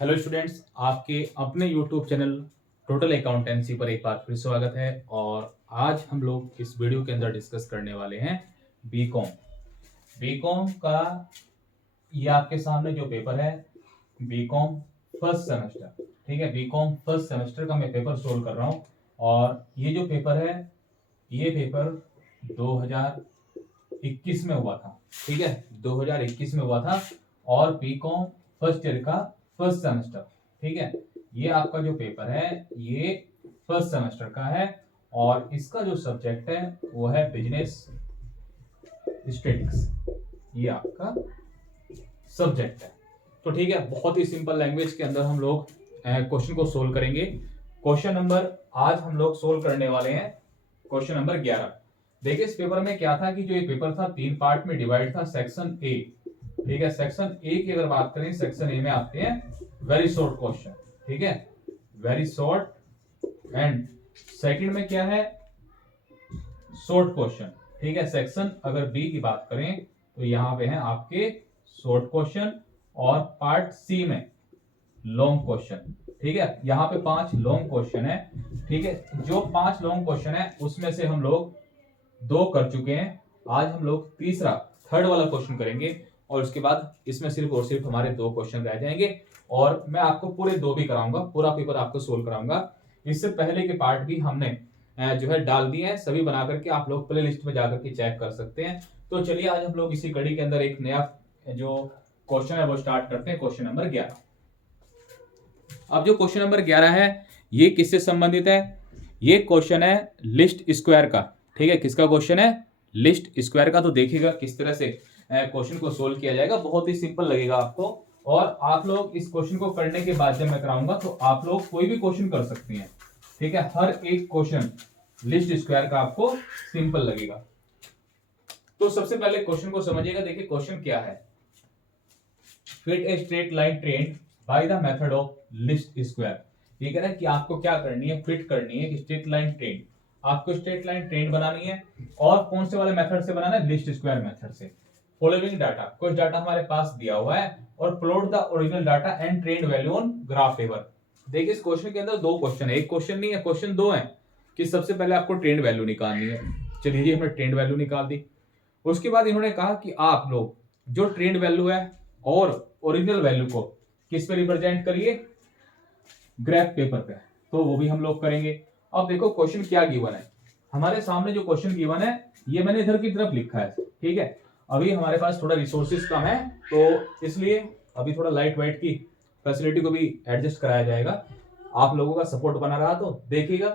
Hello students, आपके अपने YouTube channel total accountancy पर एक बार फिर स्वागत है। और आज हम लोग इस वीडियो के अंदर डिस्कस करने वाले हैं बीकॉम। बीकॉम का ये आपके सामने जो पेपर है, बीकॉम फर्स्ट सेमेस्टर। ठीक है, बीकॉम फर्स्ट सेमेस्टर का मैं पेपर सोल्व कर रहा हूँ। और ये जो पेपर है, ये पेपर 2021 में हुआ था। ठीक है, 2021 में हुआ था। और बीकॉम फर्स्ट ईयर का फर्स्ट सेमेस्टर। ठीक है, ये आपका जो पेपर है ये फर्स्ट सेमेस्टर का है। और इसका जो सब्जेक्ट है वो है बिजनेस स्टेटिक्स। ये आपका सब्जेक्ट है। तो ठीक है, बहुत ही सिंपल लैंग्वेज के अंदर हम लोग क्वेश्चन को सोल्व करेंगे। क्वेश्चन नंबर आज हम लोग सोल्व करने वाले हैं क्वेश्चन नंबर 11। देखिए, इस पेपर में क्या था कि जो ये पेपर था 3 पार्ट में डिवाइड था। सेक्शन ए, ठीक है, सेक्शन ए की अगर बात करें, सेक्शन ए में आते हैं वेरी शॉर्ट क्वेश्चन। ठीक है, वेरी शॉर्ट। एंड सेकंड में क्या है, शॉर्ट क्वेश्चन। ठीक है, सेक्शन अगर बी की बात करें तो यहां पे है आपके शॉर्ट क्वेश्चन। और पार्ट सी में लॉन्ग क्वेश्चन। ठीक है, यहाँ पे 5 लॉन्ग क्वेश्चन है। ठीक है, जो 5 लॉन्ग क्वेश्चन है उसमें से हम लोग 2 कर चुके हैं। आज हम लोग तीसरा, थर्ड वाला क्वेश्चन करेंगे। और उसके बाद इसमें सिर्फ और सिर्फ हमारे 2 क्वेश्चन रह जाएंगे। और मैं आपको पूरे 2 भी कराऊंगा, पूरा पेपर आपको सोल्व कराऊंगा। इससे पहले के पार्ट भी हमने जो है डाल दिए हैं, सभी बना करके आप लोग प्ले लिस्ट में जाकर के चेक कर सकते हैं। तो चलिए, आज हम लोग इसी कड़ी के अंदर एक नया जो क्वेश्चन है वो स्टार्ट करते हैं। Question number 11। अब जो क्वेश्चन नंबर 11 है ये किससे संबंधित है? ये क्वेश्चन है लिस्ट स्क्वायर का। ठीक है, किसका क्वेश्चन है? लिस्ट स्क्वायर का। तो देखिएगा किस तरह से क्वेश्चन को सोल्व किया जाएगा, बहुत ही सिंपल लगेगा आपको। और आप लोग इस क्वेश्चन को करने के बाद जब मैं कराऊंगा तो आप लोग कोई भी क्वेश्चन कर सकते हैं। ठीक है, हर एक क्वेश्चन लिस्ट स्क्वायर का आपको सिंपल लगेगा। तो सबसे पहले क्वेश्चन को समझिएगा। देखिए क्वेश्चन क्या है, fit a straight line train by the method of list square. ये कह रहा है कि आपको क्या करनी है, फिट करनी है स्ट्रेट लाइन ट्रेन। आपको स्ट्रेट लाइन ट्रेन बनानी है। और कौन से वाले मेथड से बनाना है? लिस्ट स्क्वायर मेथड से। फॉलोइंग डाटा, कुछ डाटा हमारे पास दिया हुआ है। और plot the original data and trend value on graph table. देखिए, इस क्वेश्चन के अंदर 2 क्वेश्चन है, एक क्वेश्चन नहीं है, क्वेश्चन 2 है। कि सबसे पहले आपको ट्रेंड वैल्यू निकालनी है। चलिए जी, हमने ट्रेंड वैल्यू निकाल दी। उसके बाद इन्होंने कहा कि आप लोग जो ट्रेंड वैल्यू है और ओरिजिनल वैल्यू को किस पे रिप्रेजेंट करिए? ग्राफ पेपर पे। तो वो भी हम लोग करेंगे। अब देखो क्वेश्चन क्या गिवन है हमारे सामने। जो क्वेश्चन गिवन है ये मैंने इधर की तरफ लिखा है। ठीक है, अभी हमारे पास थोड़ा रिसोर्सेज कम है तो इसलिए अभी थोड़ा लाइट वाइट की फैसिलिटी को भी एडजस्ट कराया जाएगा। आप लोगों का सपोर्ट बना रहा तो देखिएगा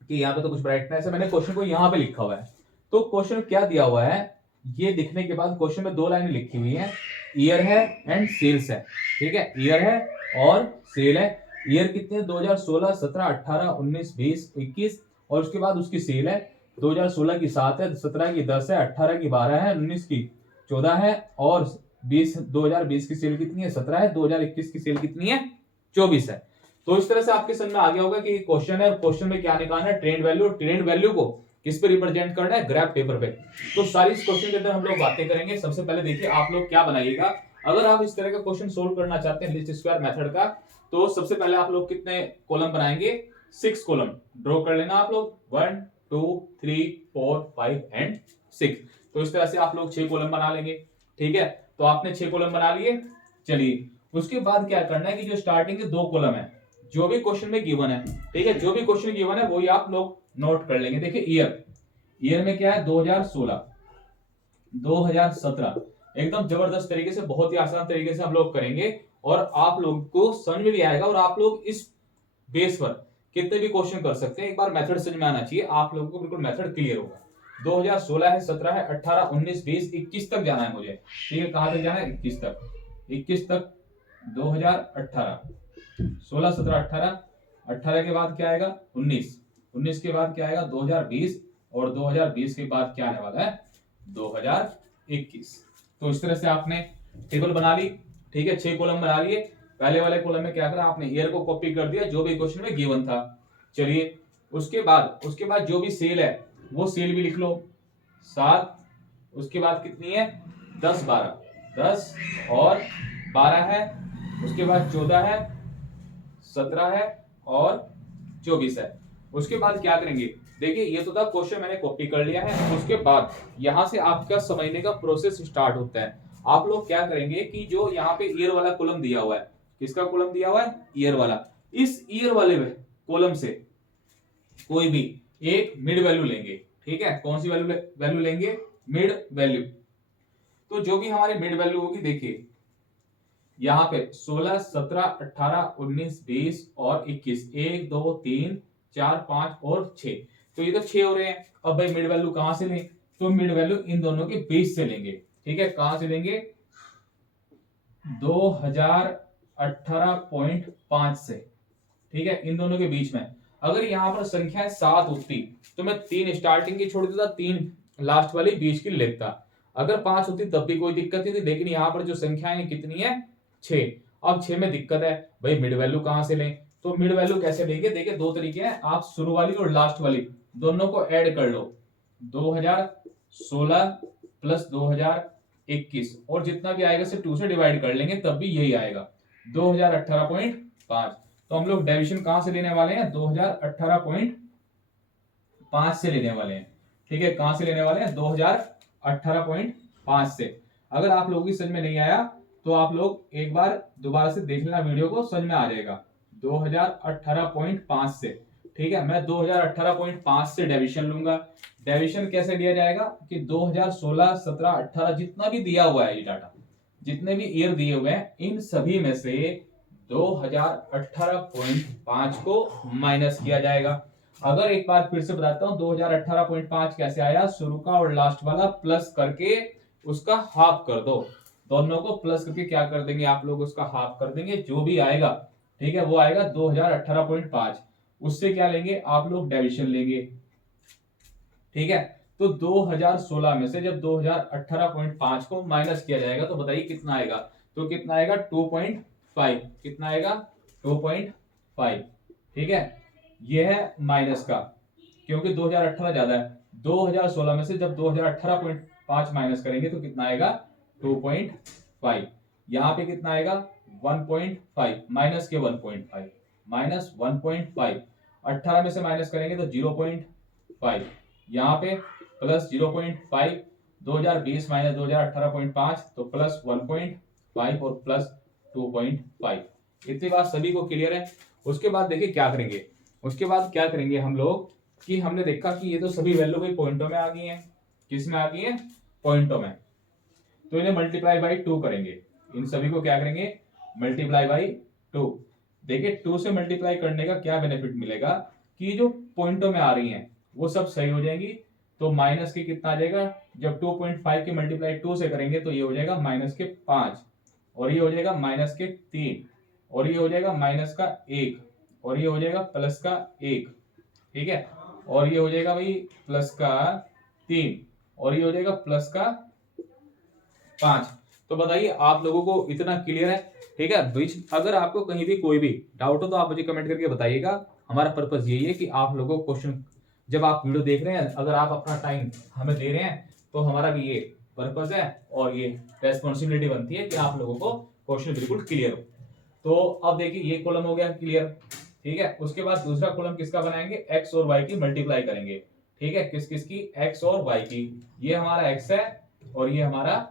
कि यहाँ पे तो कुछ ब्राइटनेस है। मैंने क्वेश्चन को यहाँ पे लिखा हुआ है। तो क्वेश्चन क्या दिया हुआ है ये दिखने के बाद क्वेश्चन में 2 लाइनें लिखी हुई हैं। ईयर है एंड सेल्स है। ठीक है, ईयर है और सेल है। ईयर कितने? 2016, 17, 18, 19, 20, 21। और उसके बाद उसकी सेल है। 2016 की 7 है, 17 की 10 है, 18 की 12 है, 19 की 14 है। और 2020 की सेल कितनी है? 17 है। 2021 की सेल कितनी है? 24 है। तो इस तरह से आपके समझ में आ गया होगा कि क्वेश्चन है और क्वेश्चन में क्या निकालना है? Trend value. ट्रेंड वैल्यू को किस पे रिप्रेजेंट करना है? ग्राफ पेपर पे। तो सारी इस क्वेश्चन के अंदर हम लोग बातें करेंगे। सबसे पहले देखिए आप लोग क्या बनाइएगा। अगर आप इस तरह का क्वेश्चन सोल्व करना चाहते हैं लिस्ट स्क्वायर मेथड का, तो सबसे पहले आप लोग कितने कॉलम बनाएंगे? 6 कॉलम ड्रॉ कर लेना आप लोग। 1 2 3 4 5 एंड 6। तो इस तरह से आप लोग 6 कॉलम बना लेंगे। ठीक है, तो आपने 6 कॉलम बना लिए। चलिए, उसके बाद क्या करना है कि जो स्टार्टिंग के 2 कॉलम है, जो भी क्वेश्चन में गिवन है, ठीक है, जो भी क्वेश्चन गिवन है वही आप लोग नोट कर लेंगे। देखिए ईयर, ईयर में क्या है? 2016, 2017। एकदम जबरदस्त तरीके से, बहुत ही आसान तरीके से हम लोग करेंगे। और आप लोग को समझ में भी आएगा और आप लोग इस बेस पर कितने भी क्वेश्चन कर सकते हैं। एक बार मेथड समझ में आना चाहिए, आप लोगों को बिल्कुल मेथड क्लियर होगा। 2016 है, 17 है, 18, 19, 20, 21 तक जाना है मुझे। ठीक है, कहां तक जाना है? 21 तक। 21 तक 2018, 16, 17, 18। 18 के बाद क्या आएगा? 19। 19 के बाद क्या आएगा? 2020। और 2020 के बाद क्या आने वाला है? 2021। तो इस तरह से आपने टेबल बना ली। ठीक है, 6 कॉलम बना लिए। पहले वाले कॉलम में क्या करा आपने? ईयर को कॉपी कर दिया जो भी क्वेश्चन में गिवन था। चलिए, उसके बाद जो भी सेल है वो सेल भी लिख लो, 7। उसके बाद कितनी है? 10 12, 10 और 12 है, उसके बाद 14 है, 17 है और 24 है। उसके बाद क्या करेंगे, देखिए ये तो था क्वेश्चन, मैंने कॉपी कर लिया है। उसके बाद यहां से आपका समझने का प्रोसेस स्टार्ट होता है। आप लोग क्या करेंगे कि जो यहाँ पे ईयर वाला कॉलम दिया हुआ है, किसका कॉलम दिया हुआ है, ईयर वाला, इस ईयर वाले कॉलम से कोई भी एक मिड वैल्यू लेंगे। ठीक है, कौन सी वैल्यू लेंगे, मिड वैल्यू। तो जो भी हमारी मिड वैल्यू होगी, देखिए यहाँ पे 16, 17, 18, 19, 20 और 21, 1, 2, 3, 4, 5 और 6। तो ये तो 6 हो रहे हैं। अब भाई मिड वैल्यू कहां से लें, तो मिड वैल्यू इन दोनों के बीच से लेंगे। ठीक है, कहां से लेंगे, 2018.5 से। ठीक है, इन दोनों के बीच में अगर यहाँ पर संख्या 7 होती तो मैं 3 स्टार्टिंग की छोड़ देता, 3 लास्ट वाली बीच की लेता। अगर 5 होती तब भी कोई दिक्कत नहीं थी, लेकिन यहाँ पर जो संख्याएं कितनी है, 6। अब 6 में दिक्कत है, भाई मिड वैल्यू कहां से लें, तो मिड वैल्यू कैसे लेंगे, देखिए दो तरीके हैं, आप शुरू वाली और लास्ट वाली दोनों को ऐड कर लो। 2016 प्लस 2021 और जितना भी आएगा से 2 से डिवाइड कर लेंगे, तब भी यही आएगा 2018.5। तो हम लोग डेविएशन कहां से लेने वाले हैं, 2018.5 से लेने वाले हैं। ठीक है, कहां से लेने वाले हैं, 2018.5 से। अगर आप लोगों की समझ में नहीं आया तो आप लोग एक बार दोबारा से देख लेना वीडियो को, समझ में आ जाएगा। 2018.5 से, ठीक है, मैं 2018.5 से डेविएशन लूंगा। डेविएशन कैसे लिया जाएगा कि 2016, 17, 18 जितना भी दिया हुआ है ये डाटा, जितने भी ईयर दिए हुए हैं, इन सभी में से 2018.5 को माइनस किया जाएगा। अगर एक बार फिर से बताता हूं 2018.5 कैसे आया, शुरू का और लास्ट वाला प्लस करके उसका हाफ कर दो, दोनों को प्लस करके क्या कर देंगे आप लोग, उसका हाफ कर देंगे, जो भी आएगा ठीक है वो आएगा 2018.5। उससे क्या लेंगे आप लोग, डेविएशन लेंगे। ठीक है, तो 2016 में से जब 2018.5 को माइनस किया जाएगा तो बताइए कितना आएगा, तो कितना आएगा 2.5, कितना आएगा 2.5। ठीक है, यह है माइनस का, क्योंकि 2018 ज्यादा है। 2016 में से जब 2018.5 माइनस करेंगे तो कितना आएगा 2.5। यहां पे कितना आएगा 1.5, माइनस के 1.5, माइनस 1.5। 18 में से माइनस करेंगे तो 0.5, यहाँ पे प्लस 0.5। 2020 माइनस 2018.5 तो प्लस 1.5 और प्लस 2.5। इतनी बात सभी को क्लियर है। उसके बाद देखिए क्या करेंगे, उसके बाद क्या करेंगे हम लोग कि हमने देखा कि ये तो सभी वैल्यू भाई पॉइंटों में आ गई हैं। किस में आ गई है, पॉइंटों में। तो इन्हें मल्टीप्लाई बाई 2 करेंगे, इन सभी को क्या करेंगे, मल्टीप्लाई बाई 2। देखिए 2 से मल्टीप्लाई करने का क्या बेनिफिट मिलेगा कि जो पॉइंटों में आ रही हैं वो सब सही हो जाएंगी। तो माइनस के कितना आ जाएगा, जब 2.5 की मल्टीप्लाई 2 से करेंगे तो ये हो जाएगा माइनस के 5, और ये हो जाएगा माइनस के 3, और ये हो जाएगा माइनस का 1, और ये हो जाएगा प्लस का 1। ठीक है, और ये हो जाएगा भाई प्लस का 3, और ये हो जाएगा प्लस का 5। तो बताइए आप लोगों को इतना क्लियर है। ठीक है, बीच अगर आपको कहीं भी कोई भी डाउट हो तो आप मुझे कमेंट करके बताइएगा। हमारा पर्पस यही है कि आप लोगों को क्वेश्चन, जब आप वीडियो देख रहे हैं, अगर आप अपना टाइम हमें दे रहे हैं तो हमारा भी ये पर्पस है और ये रेस्पॉन्सिबिलिटी बनती है कि आप लोगों को क्वेश्चन बिल्कुल क्लियर हो। तो अब देखिए ये कॉलम हो गया क्लियर। ठीक है, उसके बाद दूसरा कॉलम किसका बनाएंगे, एक्स और वाई की मल्टीप्लाई करेंगे। ठीक है, किस किस की, एक्स और वाई की। ये हमारा एक्स है और ये हमारा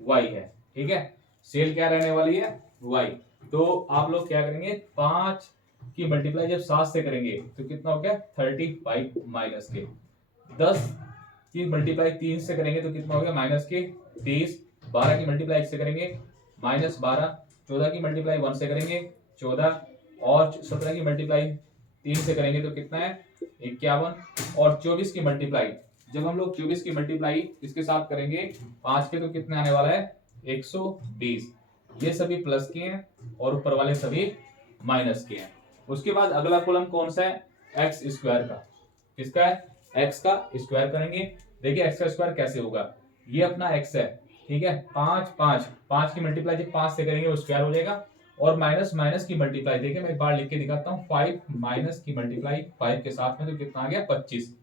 वाई है। ठीक है, सेल क्या रहने वाली है, वाई। तो आप लोग क्या करेंगे, 5 की मल्टीप्लाई जब 7 से करेंगे तो कितना हो गया 35 माइनस के 10 की मल्टीप्लाई 3 से करेंगे तो कितना हो गया माइनस के 30। 12 की मल्टीप्लाई 1 से करेंगे माइनस 12। 14 की मल्टीप्लाई 1 से करेंगे 14, और 17 की मल्टीप्लाई 3 से करेंगे तो कितना है 51। और 24 की मल्टीप्लाई, जब हम लोग 24 की मल्टीप्लाई इसके साथ करेंगे 5 के तो कितना आने वाला है 120। ये सभी प्लस के हैं और ऊपर वाले सभी माइनस के हैं। उसके बाद अगला कॉलम कौन सा है, एक्स स्क्वायर का। किसका है, एक्स का स्क्वायर करेंगे। देखिए एक्स का स्क्वायर कैसे होगा, ये अपना एक्स है। ठीक है, 5 की मल्टीप्लाई जब 5 से करेंगे वो स्क्वायर हो जाएगा, और माइनस माइनस की मल्टीप्लाई, देखिए मैं एक बार लिख के दिखाता हूँ, 5 माइनस की मल्टीप्लाई 5 के साथ में तो कितना आ गया 25,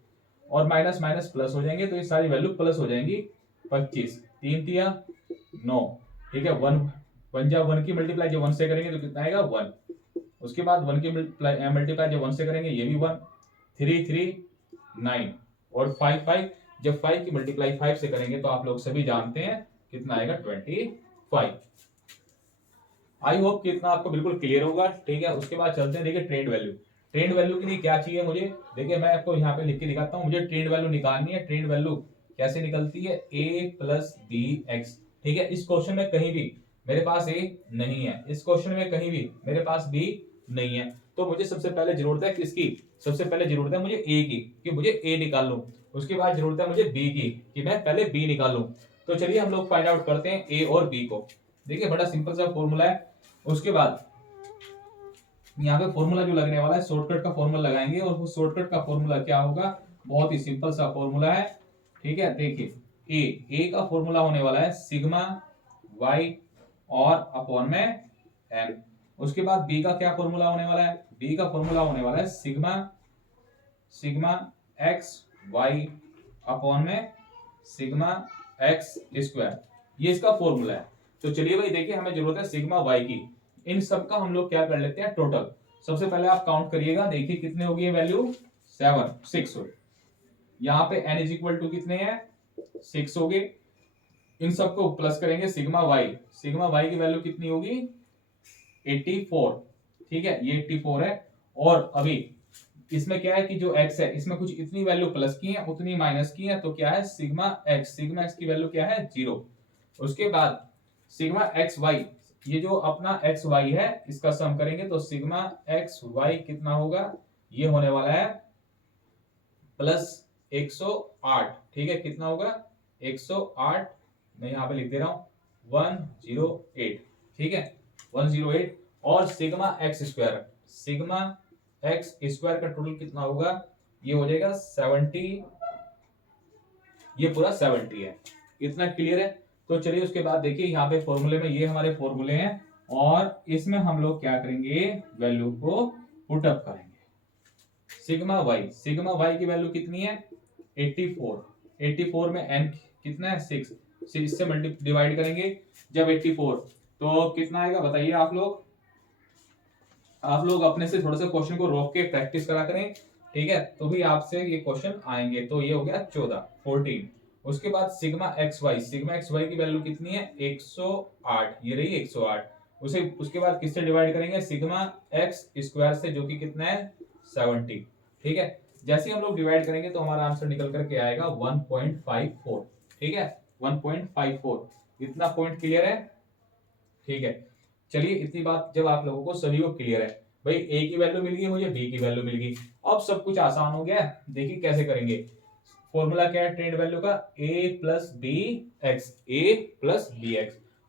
और माइनस माइनस प्लस हो जाएंगे तो ये सारी वैल्यू प्लस हो जाएंगी। 25 3 तिया 9। ठीक है, 1 1 जा 1 की मल्टीप्लाई जब 1 से करेंगे तो कितना आएगा 1। उसके बाद 1 की मल्टीप्लाई जब 1 से करेंगे ये भी 1, 3 3 9 और 5 5 जब 5 की मल्टीप्लाई 5 से करेंगे तो आप लोग सभी जानते हैं कितना आएगा 25। आई होप कि इतना आपको बिल्कुल क्लियर होगा। ठीक है, उसके बाद चलते हैं देखिए ट्रेंड वैल्यू। ट्रेंड वैल्यू के लिए क्या चाहिए मुझे, देखिए मैं आपको यहाँ पे लिख के दिखाता हूँ। मुझे ट्रेंड वैल्यू निकालनी है। ट्रेंड वैल्यू कैसे निकलती है, a प्लस बी एक्स। ठीक है, इस क्वेश्चन में कहीं भी मेरे पास a नहीं है, इस क्वेश्चन में कहीं भी मेरे पास b नहीं है, तो मुझे सबसे पहले जरूरत है किसकी, सबसे पहले जरूरत है मुझे a की कि मुझे a निकाल लूं। उसके बाद जरूरत है मुझे b की कि मैं पहले b निकाल लूं। तो चलिए हम लोग फाइंड आउट करते हैं a और b को। देखिए बड़ा सिंपल सा फॉर्मूला है। उसके बाद यहाँ पे फॉर्मूला जो लगने वाला है शॉर्टकट का फॉर्मूला लगाएंगे, और वो शॉर्टकट का फॉर्मूला क्या होगा, बहुत ही सिंपल सा फॉर्मूला है। ठीक है, देखिए ए का फॉर्मूला होने वाला है सिग्मा वाई और अपॉन में एन। उसके बाद बी का क्या फॉर्मूला होने वाला है, बी का फॉर्मूला होने वाला है सिग्मा एक्स वाई अपॉन में सिग्मा एक्स स्क्वायर। ये इसका फॉर्मूला है। तो चलिए भाई देखिए हमें जरूरत है सिग्मा वाई की। इन सब का हम लोग क्या कर लेते हैं टोटल। सबसे पहले आप काउंट करिएगा, देखिए कितने होगी ये वैल्यू 6 यहाँ पे n इज इक्वल टू कितने हैं 6 हो गए। इन सबको प्लस करेंगे सिग्मा वाई की वैल्यू कितनी होगी 84। ठीक है, ये 84 है। और अभी इसमें क्या है कि जो x है इसमें कुछ इतनी वैल्यू प्लस की है उतनी माइनस की है, तो क्या है सिग्मा एक्स की वैल्यू क्या है 0। उसके बाद सिग्मा एक्स वाई, ये जो अपना एक्स वाई है इसका सम करेंगे तो सिग्मा एक्स वाई कितना होगा, ये होने वाला है प्लस 108। ठीक है, कितना होगा 108, मैं यहाँ पे लिख दे रहा हूं 108। ठीक है 108। और सिग्मा एक्स स्क्वायर का टोटल कितना होगा, ये हो जाएगा 70। ये पूरा 70 है। इतना क्लियर है। तो चलिए उसके बाद देखिए यहाँ पे फॉर्मूले में ये हमारे फॉर्मूले हैं, और इसमें हम लोग क्या करेंगे वैल्यू को पुट अप करेंगे। सिग्मा वाई की वैल्यू कितनी है 84 में n कितना है 6, इससे मल्टी डिवाइड करेंगे जब 84 तो कितना आएगा बताइए आप लोग अपने से थोड़ा सा क्वेश्चन को रोक के प्रैक्टिस करा करें। ठीक है, तो भी आपसे ये क्वेश्चन आएंगे। तो ये हो गया 14। उसके बाद सिग्मा एक्स वाई की वैल्यू कितनी है 108, ये रही 108। उसके बाद किससे डिवाइड करेंगे सिग्मा एक्स स्क्वायर से, जो कि कितना है 70। ठीक है, जैसे हम लोग डिवाइड करेंगे तो हमारा आंसर निकल करके आएगा 1.54। ठीक है 1.54। इतना पॉइंट क्लियर है। ठीक है, चलिए इतनी बात जब आप लोगों को सभी को क्लियर है, भाई ए की वैल्यू मिल गई, मुझे बी की वैल्यू मिल गई, अब सब कुछ आसान हो गया। देखिए कैसे करेंगे। फॉर्मूला क्या है ट्रेंड वैल्यू का, a प्लस बी एक्स।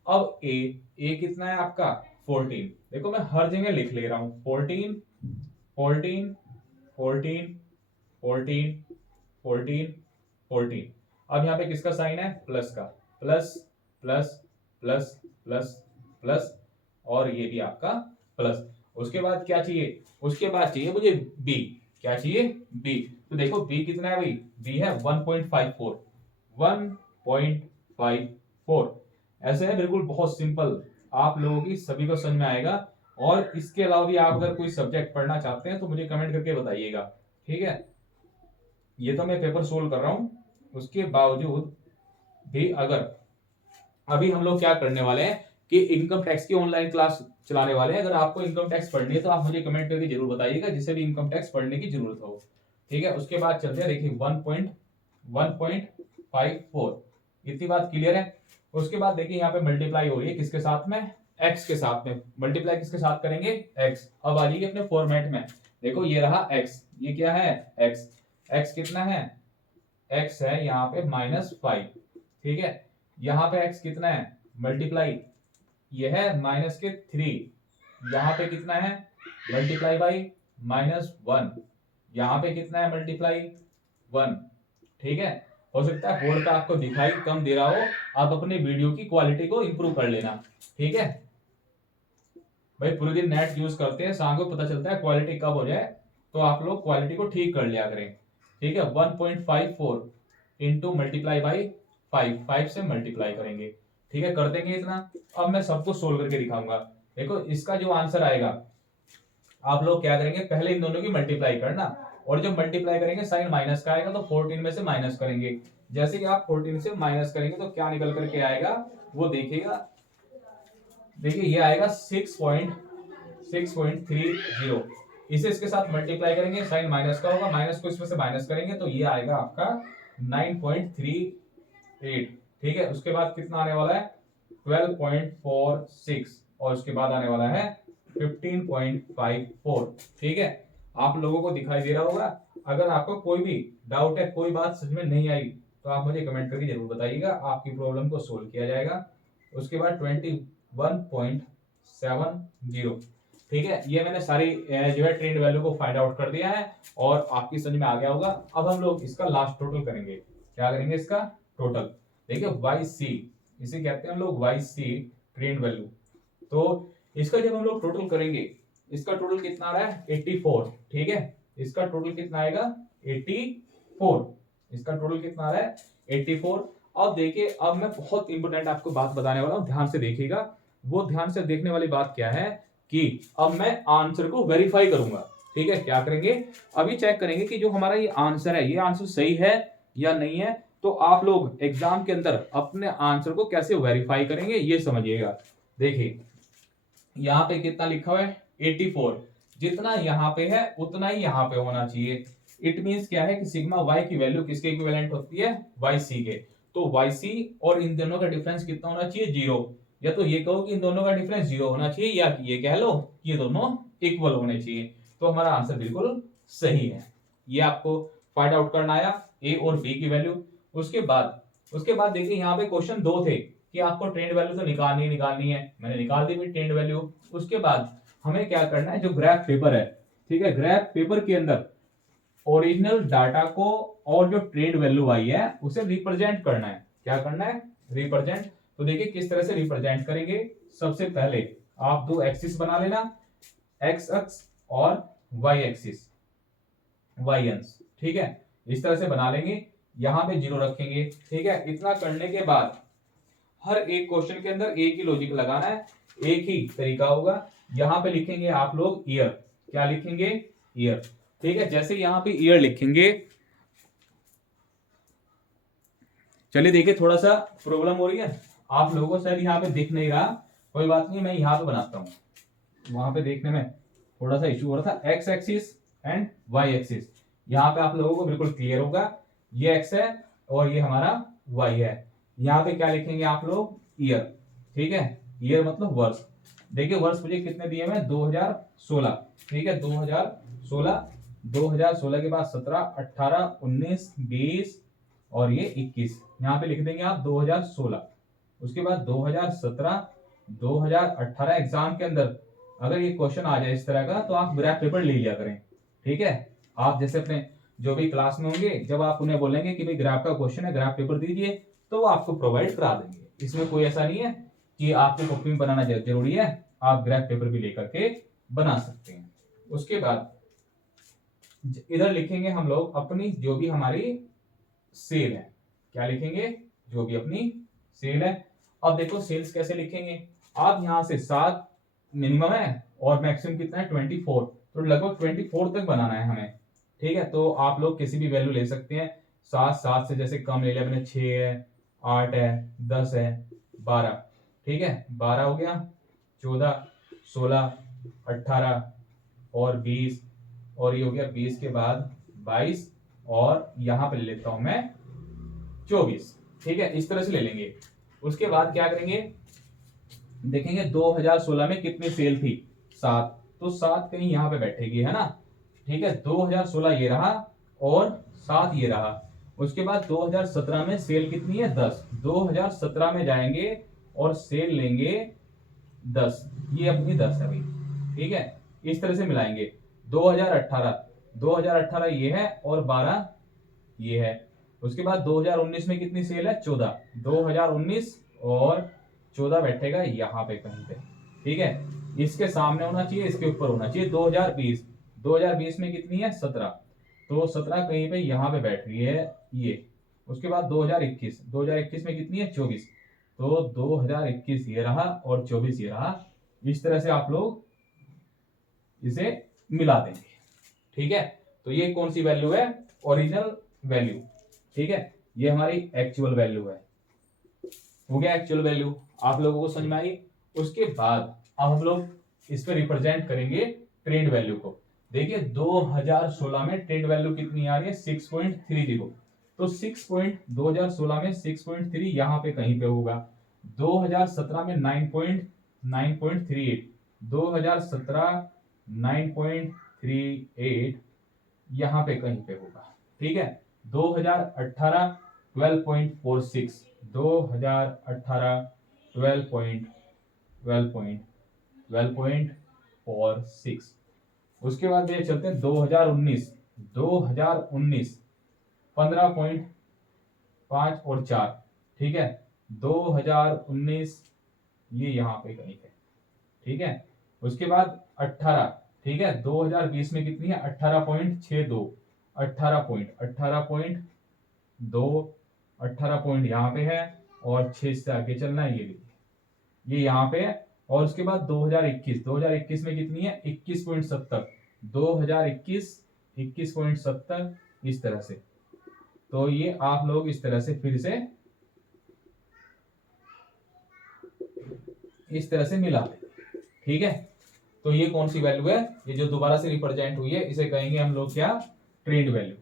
अब a कितना है आपका 14। देखो मैं हर जगह लिख ले रहा हूं 14 14 14 14 14 14। अब यहाँ पे किसका साइन है प्लस का, plus plus plus plus plus, और ये भी आपका प्लस। उसके बाद क्या चाहिए, उसके बाद चाहिए मुझे b। क्या चाहिए b, तो देखो b कितना है भाई, b है 1.54। 1.54 ऐसे है बिल्कुल बहुत सिंपल, आप लोगों की सभी को समझ में आएगा। और इसके अलावा भी आप अगर कोई सब्जेक्ट पढ़ना चाहते हैं तो मुझे कमेंट करके बताइएगा। ठीक है, ये तो मैं पेपर सोल्व कर रहा हूं, उसके बावजूद भी अगर अभी हम लोग क्या करने वाले हैं कि इनकम टैक्स की ऑनलाइन क्लास चलाने वाले हैं। अगर आपको इनकम टैक्स पढ़नी है तो आप मुझे कमेंट करके जरूर बताइएगा, जिसे भी इनकम टैक्स पढ़ने की जरूरत हो। ठीक है, उसके बाद चलते हैं देखिए 1.54। इतनी बात क्लियर है। उसके बाद देखिए यहाँ पे मल्टीप्लाई हो रही है किसके साथ में, एक्स के साथ में। मल्टीप्लाई किसके साथ करेंगे एक्स। अब आ जाइए अपने फॉर्मेट में, देखो ये रहा एक्स, ये क्या है एक्स कितना है, एक्स है यहाँ पे -5। ठीक है, यहाँ पे x कितना है मल्टीप्लाई, ये है -3। यहाँ पे कितना है मल्टीप्लाई बाई -1, यहाँ पे कितना है मल्टीप्लाई 1। ठीक है, हो सकता है बोर्ड पे आपको दिखाई कम दे रहा हो, आप अपने वीडियो की क्वालिटी को इंप्रूव कर लेना। ठीक है भाई, पूरे दिन नेट यूज करते हैं, शाम को पता चलता है क्वालिटी कब हो जाए, तो आप लोग क्वालिटी को ठीक कर लिया करें। ठीक है, 1.54 इंटू मल्टीप्लाई बाई 5 से मल्टीप्लाई करेंगे ठीक है, कर देंगे इतना। अब मैं सबको सोल्व करके दिखाऊंगा। देखो इसका जो आंसर आएगा, आप लोग क्या करेंगे, पहले इन दोनों की मल्टीप्लाई करना, और जब मल्टीप्लाई करेंगे साइन माइनस का आएगा तो 14 में से माइनस करेंगे। जैसे कि आप 14 से माइनस करेंगे तो क्या निकल करके आएगा वो देखिएगा। देखिए ये आएगा 6.30। इसे इसके साथ मल्टीप्लाई करेंगे, साइन माइनस का होगा, माइनस को इसमें से माइनस करेंगे तो ये आएगा आपका 9.38। ठीक है, उसके बाद कितना आने वाला है 12.46, और उसके बाद आने वाला है 15.54। ठीक है, आप लोगों को दिखाई दे रहा होगा। अगर आपको कोई भी डाउट है, कोई बात समझ में नहीं आई, तो आप मुझे कमेंट करके जरूर बताइएगा, आपकी प्रॉब्लम को सोल्व किया जाएगा। उसके बाद 21.70। ठीक है, ये मैंने सारी जो है ट्रेंड वैल्यू को फाइंड आउट कर दिया है और आपकी समझ में आ गया होगा। अब हम लोग इसका लास्ट टोटल करेंगे। क्या करेंगे इसका टोटल? देखिए वाई सी, इसे कहते हैं हम लोग वाई सी ट्रेंड वैल्यू। तो इसका जब हम लोग टोटल करेंगे, इसका टोटल कितना आ रहा है 84। ठीक है, इसका टोटल कितना आएगा 84। इसका टोटल कितना आ रहा है 84। अब देखिए, अब मैं बहुत इंपोर्टेंट आपको बात बताने वाला हूं, ध्यान से देखिएगा। वो ध्यान से देखने वाली बात क्या है कि अब मैं आंसर को वेरीफाई करूंगा। ठीक है, क्या करेंगे, अभी चेक करेंगे कि जो हमारा ये आंसर है, ये आंसर सही है या नहीं है। तो आप लोग एग्जाम के अंदर अपने आंसर को कैसे वेरीफाई करेंगे ये समझिएगा। देखिए यहाँ पे कितना लिखा हुआ है 84, जितना यहाँ पे है उतना ही यहाँ पे होना चाहिए। इट मींस क्या है कि सिग्मा वाई की वैल्यू किसके इक्विवेलेंट होती है, वाई सी के। तो वाई सी और इन दोनों का डिफरेंस कितना होना चाहिए, 0। या तो ये कहो कि इन दोनों का डिफरेंस 0 होना चाहिए, या ये कह लो कि ये दोनों इक्वल होने चाहिए। तो हमारा आंसर बिल्कुल सही है। ये आपको फाइंड आउट करना आया ए और बी की वैल्यू। उसके बाद देखिए यहाँ पे क्वेश्चन 2 थे कि आपको ट्रेंड वैल्यू तो निकालनी है, मैंने निकाल दी भी ट्रेंड वैल्यू। उसके बाद हमें क्या करना है, जो ग्राफ पेपर है, ठीक है, ग्राफ पेपर के अंदर ओरिजिनल डाटा को और जो ट्रेंड वैल्यू आई है उसे रिप्रेजेंट करना है। क्या करना है, रिप्रेजेंट। तो देखिए किस तरह से रिप्रेजेंट करेंगे। सबसे पहले आप दो एक्सिस बना लेना, एक्स अक्ष और वाई एक्सिस, वाई अंश। ठीक है, इस तरह से बना लेंगे, यहां पे 0 रखेंगे। ठीक है, इतना करने के बाद हर एक क्वेश्चन के अंदर एक ही लॉजिक लगाना है, एक ही तरीका होगा। यहां पे लिखेंगे आप लोग ईयर। क्या लिखेंगे, ईयर। ठीक है, जैसे यहां पे ईयर लिखेंगे, चलिए देखिए थोड़ा सा प्रॉब्लम हो रही है आप लोगों को, शायद यहाँ पे दिख नहीं रहा, कोई बात नहीं, मैं यहाँ पे बनाता हूँ। वहां पे देखने में थोड़ा सा इश्यू हो रहा था। X axis and Y axis, यहाँ पे आप लोगों को बिल्कुल क्लियर होगा। ये एक्स है और ये हमारा वाई है। यहाँ पे क्या लिखेंगे आप लोग, ईयर। ठीक है, ईयर मतलब वर्ष। देखिए वर्ष मुझे कितने दिए हैं, 2016। ठीक है, 2016 के बाद 17, 18, 19, 20 और ये 21। यहाँ पे लिख देंगे आप 2016। उसके बाद 2017, 2018 एग्जाम के अंदर अगर ये क्वेश्चन आ जाए इस तरह का, तो आप ग्राफ पेपर ले लिया करें। ठीक है, आप जैसे अपने जो भी क्लास में होंगे, जब आप उन्हें बोलेंगे कि भाई ग्राफ का क्वेश्चन है, ग्राफ पेपर दीजिए, तो वो आपको प्रोवाइड करा देंगे। इसमें कोई ऐसा नहीं है कि आपको कॉपी में बनाना जरूरी है, आप ग्राफ पेपर भी लेकर के बना सकते हैं। उसके बाद इधर लिखेंगे हम लोग अपनी जो भी हमारी सेल है। क्या लिखेंगे, जो भी अपनी सेल है। अब देखो सेल्स कैसे लिखेंगे, आप यहां से 7 मिनिमम है और मैक्सिमम कितना है 24, तो लगभग 24 तक बनाना है हमें। ठीक है, तो आप लोग किसी भी वैल्यू ले सकते हैं। 7 से जैसे कम ले लिया मैंने, 6 है, 8 है, 10 है, 12। ठीक है, 12 हो गया, 14, 16, 18 और 20, और ये हो गया 20 के बाद 22, और यहां पे ले लेता हूं मैं 24। ठीक है, इस तरह से ले लेंगे। उसके बाद क्या करेंगे, देखेंगे 2016 में कितनी सेल थी, 7, तो 7 कहीं यहां पे बैठेगी, है ना। ठीक है, 2016 ये रहा और 7 ये रहा। उसके बाद 2017 में सेल कितनी है, 10। 2017 में जाएंगे और सेल लेंगे 10, ये अपनी 10 है भाई। ठीक है, इस तरह से मिलाएंगे। 2018 ये है और 12 ये है। उसके बाद 2019 में कितनी सेल है, 14। 2019 और 14 बैठेगा यहाँ पे कहीं पे। ठीक है, इसके सामने होना चाहिए, इसके ऊपर होना चाहिए। 2020 में कितनी है, 17, तो 17 कहीं पे यहाँ पे बैठ रही है ये। उसके बाद 2021 में कितनी है, 24, तो 2021 ये रहा और 24 ये रहा। इस तरह से आप लोग इसे मिला देंगे। ठीक है, तो ये कौन सी वैल्यू है? Original value. ठीक है, ये हमारी एक्चुअल वैल्यू है। हो गया एक्चुअल वैल्यू, आप लोगों को समझ में आई। उसके बाद अब हम लोग इस पे रिप्रेजेंट करेंगे ट्रेंड वैल्यू को। देखिए 2016 में ट्रेंड वैल्यू कितनी आ रही है? 6.30। तो 2016 में 6.3 यहाँ पे कहीं पे होगा। 2017 में 9.38, 2017 9.38 यहाँ पे कहीं पे होगा। ठीक है, 2018 12.46, 2018 12.46। उसके बाद ये चलते हैं 2019 15.5 और 4। ठीक है, 2019 ये यहाँ पे कहीं है। ठीक है, उसके बाद 18। ठीक है, 2020 में कितनी है? 18.62, 18 पॉइंट यहाँ पे है और 6 से आगे चलना है। ये यहाँ पे है। और उसके बाद 2021 में कितनी है? 21.70, 2021 21.70 इस तरह से। तो ये आप लोग इस तरह से फिर से इस तरह से मिला लें। ठीक है, तो ये कौन सी वैल्यू है? ये जो दोबारा से रिप्रेजेंट हुई है इसे कहेंगे हम लोग क्या? Trend value.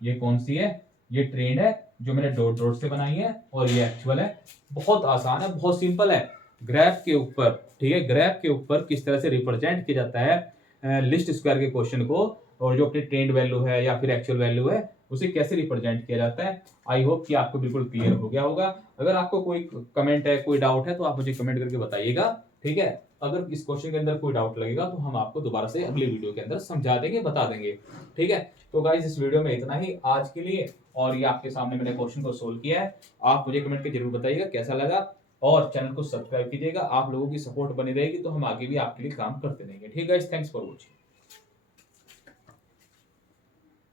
ये कौन सी है? ये ट्रेंड है जो मैंने डॉट डॉट से बनाई है, और ये एक्चुअल है। बहुत आसान है, बहुत सिंपल है। ग्राफ के ऊपर, ठीक है, ग्राफ के ऊपर किस तरह से रिप्रेजेंट किया जाता है लिस्ट स्क्वायर के क्वेश्चन को, और जो अपनी ट्रेंड वैल्यू है या फिर एक्चुअल वैल्यू है उसे कैसे रिप्रेजेंट किया जाता है। आई होप कि आपको बिल्कुल क्लियर हो गया होगा। अगर आपको कोई कमेंट है, कोई डाउट है, तो आप मुझे कमेंट करके बताइएगा। ठीक है, अगर इस क्वेश्चन के अंदर कोई डाउट लगेगा तो हम आपको दोबारा से अगली वीडियो के अंदर समझा देंगे, बता देंगे। ठीक है, तो गाइस इस वीडियो में इतना ही आज के लिए। और ये आपके सामने मैंने क्वेश्चन को सोल्व किया है। आप मुझे कमेंट के जरूर बताइएगा कैसा लगा, और चैनल को सब्सक्राइब कीजिएगा। आप लोगों की सपोर्ट बनी रहेगी तो हम आगे भी आपके लिए काम करते रहेंगे। ठीक है गाइस, थैंक्स फॉर वॉचिंग।